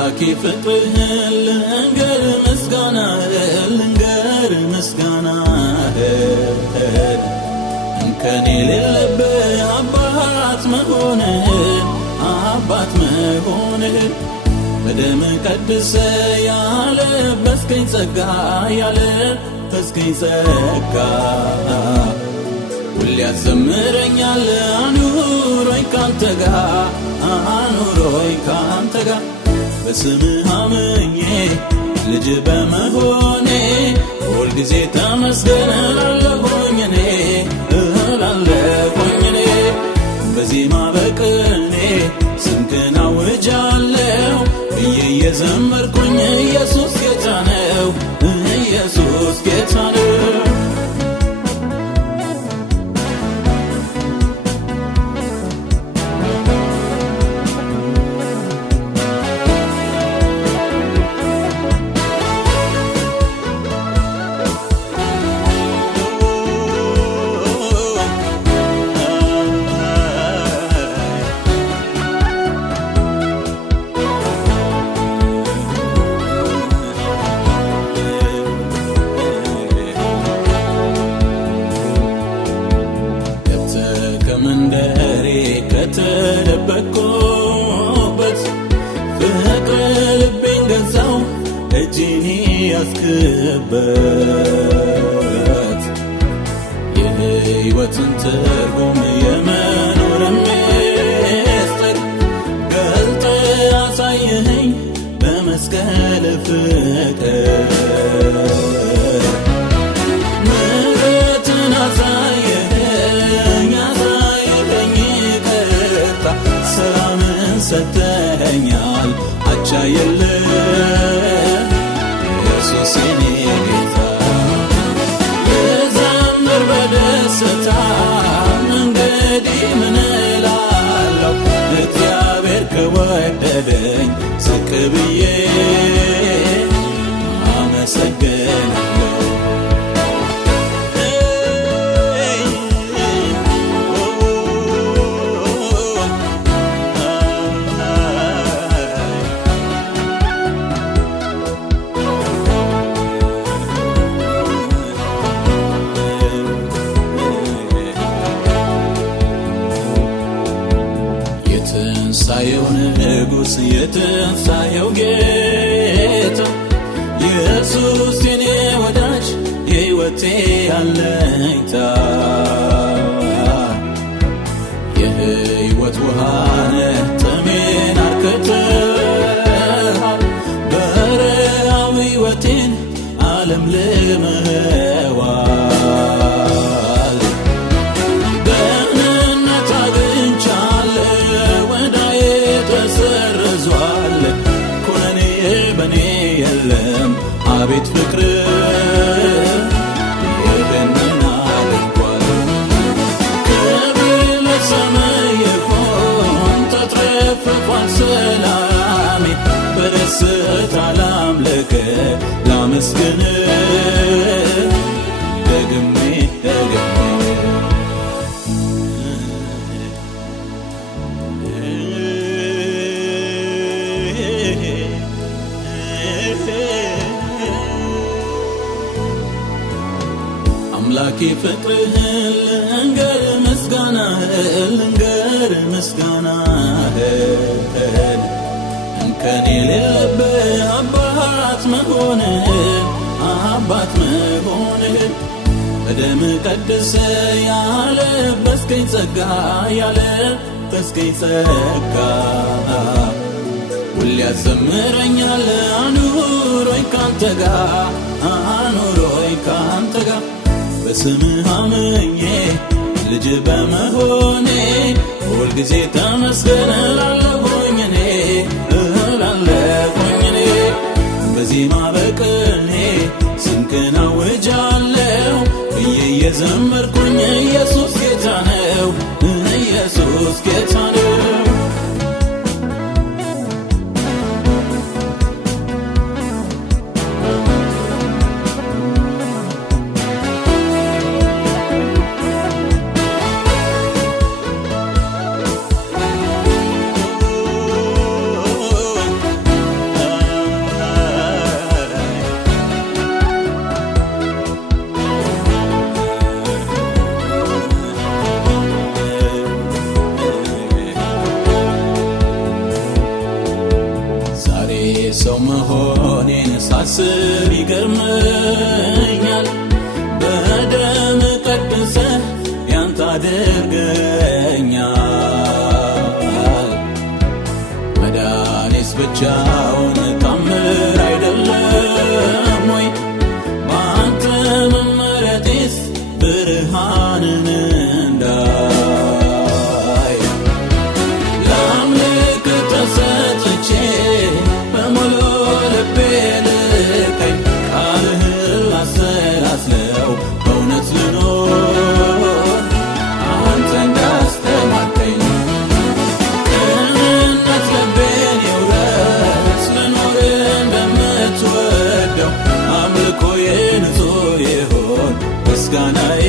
አምላኬ ፍቅርህን ልንገር ምስጋናህን እንከን የሌለብህ አባት መሆንህን በደም ቀድሰ ያለበስከኝ ጸጋ ሁሌ ያዘምረኛል አኑሮኝ ካንተ ጋር በስምህ አምኜ ልጅ በመሆኔ ሁልጊዜ ተመስገን እላለሁኝ እኔ በዜማ በቅኔ ስምህን አውጃለሁ ብዬ እየዘመርኩኝ ኢየሱስ ጌታ ነው መንደሬ ከተደበቅኩበት ፍቅር ልቤን ገዛው እጅን ያስክበት የሕይወትን ትርጉም የመኖርን ምስጢር ገልጠ አሳየኸኝ በመስቀል ፍቅር ምሕረትን ሰጥተኸኛል አቻ የለም ኢየሱስ የኔ ጌታ ልዘምር በደስታ እንግዲህ ምን እላለሁ እግዚአብሔር ከወደደኝ ዝቅ ብዬ አመሰግናለሁ የትንሣኤው ንጉሥ የትንሣኤው ጌታ ኢየሱስ የኔ ወዳጅ የሕይወቴ አለኝታ የሕይወት ውሃነ ጥሜን አርክተሃል በረሃው ሕይወቴን ዓለም ልመኸዋል ደህንነት አግኝቻለሁ ወዳዬ ተሰርዟል ኩነኔ በኔ የለም አቤት ፍቅር ይህንን አድርጓል ክብር ለሰማይ ይሁን ተትረፍርፏል ሰላሜ በደስታ ላምልክ ላመስግን ደግሜ አምላኬ ፍቅርህን ልንገር ምስጋናህን እንከን የሌለብህ አባት መሆንህን በደም ቀድሰ ያለበስከኝ ጸጋ ሁሌ ያዘምረኛል አኑሮኝ ካንተ ጋር በስምህ አምኜ ልጅ በመሆኔ ሁልጊዜ ተመስገን እላለሁኝ እኔ በዜማ በቅኔ ስምህን አውጃለሁ ብዬ እየዘመርኩኝ ኢየሱስ ጌታ ነው ሳስብ ይገርመኛል በደም ቀድሰህ ያንተ አድርገኛል። መዳኔስ ብቻውን ታምር አይደለም ወይ? በአንተ መመረጤስ ብርሃንን እንዳይ ለአምልክ ተሰጥቼ በሙሉ ልቤ ልከኝ ቃልህን ላሰላስለው በእውነት ልኖር አንተ እንዳስተማርከኝ ቅንነት ልቤን ይውረስ ልኖር እንደምትወደው አምልኮዬ ንጹሕ ይሁን ምስጋናዬ